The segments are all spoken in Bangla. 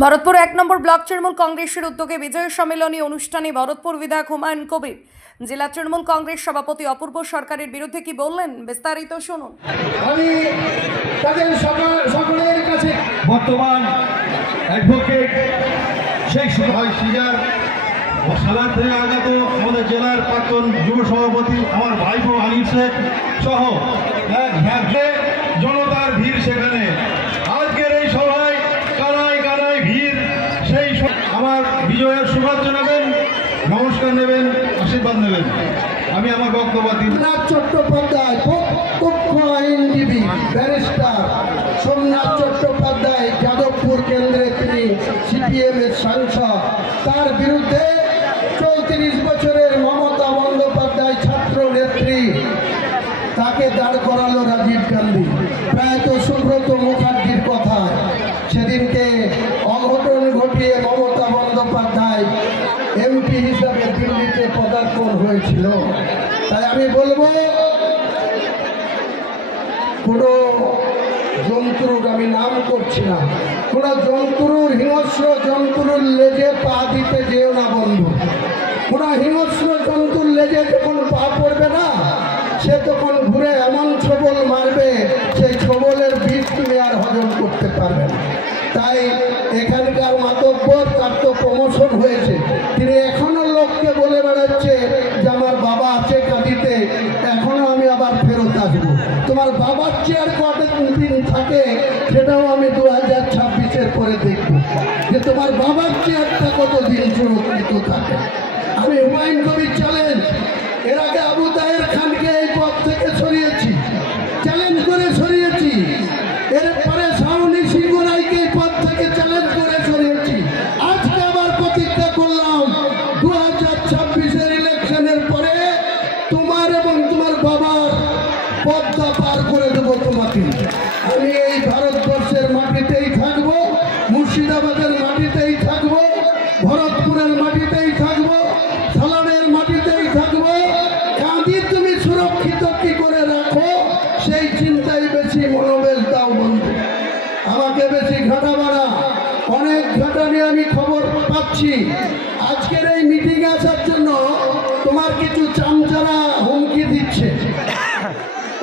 ভরতপুর ১ নম্বর ব্লক তৃণমূল কংগ্রেসের উদ্যোগে বিজয় সম্মেলনী অনুষ্ঠানে ভরতপুর বিধায়ক হুমায়ুন কবির জেলা তৃণমূল কংগ্রেস সভাপতি অপূর্ব সরকারের বিরুদ্ধে কি বললেন বিস্তারিত শুনুন। আমি তাদের সকলের কাছে বর্তমান অ্যাডভোকেট শেখ সিজার সালার থেকে আগত আমাদের জেলার প্রাক্তন যুব সভাপতি আমার ভাইপো আলিম শেখ সহ জনতার ভিড় সেখানে আজকের এই সভায় কানায় কানায় ভিড়। সেই আমার বিজয়ের শুভেচ্ছা নেবেন, নমস্কার নেবেন, আশীর্বাদ নেবেন। আমি আমার বক্তব্য দিন। চট্টোপাধ্যায় প্রত্যক্ষ আইনজীবী ব্যারিস্টার সোমনাথ চট্টোপাধ্যায় যাদবপুর কেন্দ্রে তিনি সিপিএম এর সাংসদ, তার বিরুদ্ধে 34 বছরের মমতা বন্দ্যোপাধ্যায় ছাত্র নেত্রী তাকে দাঁড় করালো রাজীব গান্ধী। প্রায়ত সুব্রত মুখার্জির কথা সেদিনকে অঘটন ঘটিয়ে মমতা বন্দ্যোপাধ্যায় এমপি হিসাবে দিল্লিতে পদার্পণ হয়েছিল। তাই আমি বলবো কোনো জন্তুর, আমি নাম করছি না, কোনো জন্তুর হিংস্র জন্তুর লেজে পা দিতে যেও না বন্ধু। কোনো হিংস্র জন্তুর লেজে যখন পা পড়বে না, সে তখন ঘুরে এমন ছবল মারবে, সেই ছবলের বিষ তুমি আর হজম করতে পারবে না। তাই এখানকার মাতব্বর, তার তো প্রমোশন হয়েছে, তিনি এখনো লোককে বলে বেড়াচ্ছে যে আমার বাবা আছে কাঁদিতে, এখনো আমি আবার ফেরত আসবো। তোমার বাবার চেয়ার কত দিন থাকে সেটাও আমি 2026-এর পরে দেখবো যে তোমার বাবার চেয়ারটা কতদিন সুরক্ষিত থাকে। আমি হুমায়ুন কবির চ্যালেঞ্জ, এর আগে আবু তাহের খানকে এই পদ থেকে সরিয়েছি, চ্যালেঞ্জ করে সরিয়েছি। এরপরে শাওনি সিংহ রায়কে এই পদ থেকে চ্যালেঞ্জ করে সরিয়েছি। আজকে আবার প্রতিজ্ঞা করলাম 2026-এর ইলেকশনের পরে তোমার এবং তোমার বাবার পদ্মা পার করে দেবো তোমাকে। আমি এই ভারতবর্ষের মাটিতেই থাকবো, মুর্শিদাবাদের মাটিতেই থাকবো, ভরতপুরের মাটিতেই থাকবো, সালানের মাটিতেই থাকবো। কাঁদি তুমি সুরক্ষিত কি করে রাখো সেই চিন্তায় বেশি মনোবেশ দাও বন্ধু। আমাকে বেশি ঘাটা বাড়া, অনেক ঘাটা নিয়ে আমি খবর পাচ্ছি। আজকের এই মিটিংয়ে আসার জন্য তোমার কিছু চামচারা হুমকি দিচ্ছে,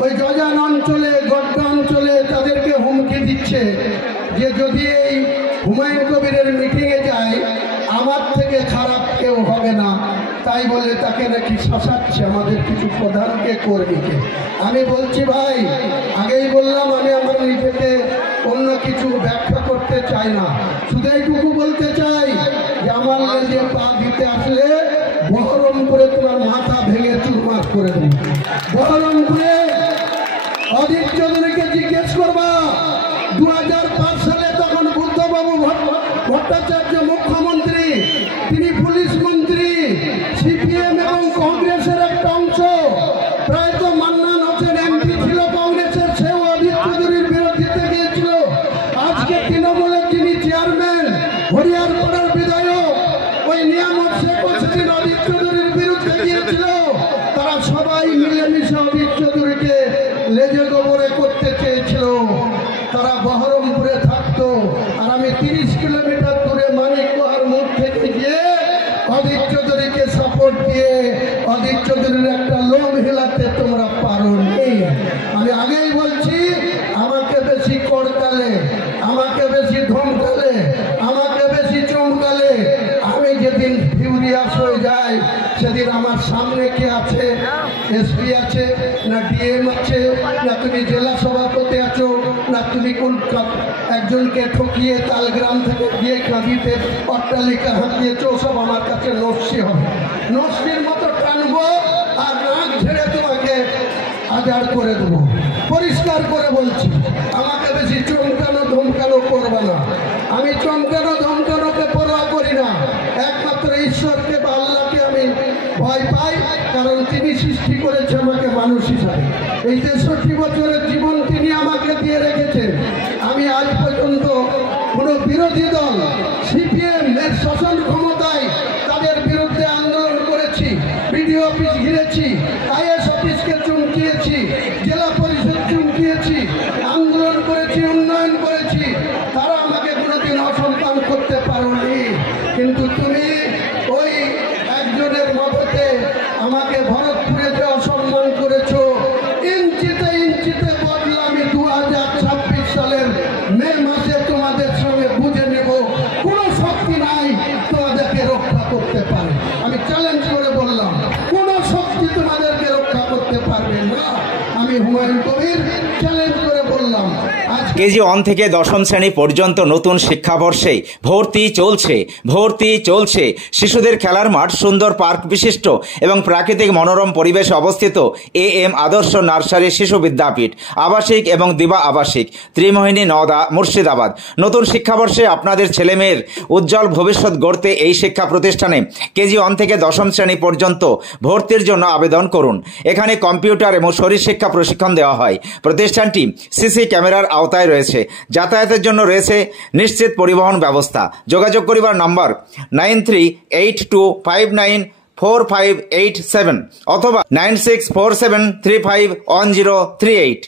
ওই জজান অঞ্চলে, গড্ডা অঞ্চলে তাদেরকে হুমকি দিচ্ছে যে যদি এই হুমায়ুন কবিরের মিটিংয়ে যায় আমার থেকে খারাপ কেউ হবে না, তাই বলে তাকে নাকি শাসাচ্ছে আমাদের কিছু প্রধানকে, কর্মীকে। আমি বলছি ভাই, আগেই বললাম আমি আমার নিজেকে অন্য কিছু ব্যাখ্যা করতে চাই না, শুধু এইটুকু বলতে চাই যে আমার লেজে পা দিতে আসলে বহরমপুরে তোমার মাথা ভেঙে চুরমার করে দেবো। বহরমপুরে অধীর চৌধুরীকে জিজ্ঞেস করবা 2005 সালে তখন বুদ্ধবাবু ভট্টাচার্য মুখ্যমন্ত্রী, তিনি পুলিশ মন্ত্রী, সিপিএম এবং কংগ্রেসের একটা অংশ। প্রায়ত মান্নান হোসেন এমপি ছিল কংগ্রেসের, সেও অধীর চৌধুরীর বিরোধিতা গিয়েছিল। আজকে তৃণমূলের যিনি চেয়ারম্যান, হরিয়ারপাড়ার বিধায়ক, ওই নিয়ামত শেখ সেদিন অধীর চৌধুরীর বিরুদ্ধে গিয়েছিল। তারা সবাই মিলেমিশে অধীর চৌধুরীকে লেজে গোবরে করতে চেয়েছিল। তারা বহরমপুরে থাকতো, আর আমি 30 কিলোমিটার দূরে মানিকগুহার মোড় থেকে গিয়ে অধীর চৌধুরীকে সাপোর্ট দিয়ে অধীর চৌধুরীর একটা লোম হেলাতে তোমরা পারো নি। আমি আগেই বলছি, আমাকে বেশি কড়কালে, আমাকে বেশি ধমকালে, আমাকে বেশি চমকালে, আমি যেদিন ফিউরিয়াস হয়ে যাই সেদিন আমার সামনে কে আছে? এসপি আছে না ডিএম আছে, না তুমি জেলা সভাপতি আছো, না তুমি কোন একজনকে ঠকিয়ে তালগ্রাম থেকে গিয়ে কাঁদিতে অট্টালিকা হাতিয়েছো, সব আমার কাছে নস্যি হবে। নস্যির মতো টানবো আর নাক ঝেড়ে তোমাকে আজাড় করে দেবো। পরিষ্কার করে বলছি, আমাকে বেশি চমকানো ধমকানো করবে না। আমি চমকানো ধমকানোকে পরোয়া করি না, একমাত্র ঈশ্বরকে বা আল্লাহকে আমি ভয় পাই, কারণ তিনি সৃষ্টি করেছে আমাকে মানুষ হিসাবে। এই 63 বছরের জীবন তিনি আমাকে দিয়ে রেখেছেন। আমি আজ পর্যন্ত কোনো বিরোধী দল, সিপিএম এর শাসন ক্ষমতায়, তাদের বিরুদ্ধে আন্দোলন করেছি, বিডিও অফিস ঘিরেছি, আইএস অফিসকে চমকিয়েছি, জেলা পরিষদ চমকিয়েছি, আন্দোলন করেছি, উন্নয়ন করেছি। তারা আমাকে কোনোদিন অসম্মান করতে কেজি 1 থেকে দশম শ্রেণী পর্যন্ত নতুন শিক্ষাবর্ষে ভর্তি চলছে। শিশুদের খেলার মাঠ, সুন্দর পার্ক বিশিষ্ট এবং প্রাকৃতিক মনোরম পরিবেশে অবস্থিত AM আদর্শ নার্সারি শিশু বিদ্যাপীঠ, আবাসিক এবং দিবা আবাসিক, ত্রিমোহিনী, নওদা, মুর্শিদাবাদ। নতুন শিক্ষাবর্ষে আপনাদের ছেলেমেয়ের উজ্জ্বল ভবিষ্যৎ গড়তে এই শিক্ষা প্রতিষ্ঠানে কেজি 1 থেকে দশম শ্রেণী পর্যন্ত ভর্তির জন্য আবেদন করুন। এখানে কম্পিউটার এবং শরীর শিক্ষা প্রশিক্ষণ দেওয়া হয়। প্রতিষ্ঠানটি সিসি ক্যামেরার আওতায় রয়েছে। যাতায়াতের জন্য রয়েছে নিশ্চিত পরিবহন ব্যবস্থা। যোগাযোগ করিবার নম্বর 9382594587 অথবা 9647351038।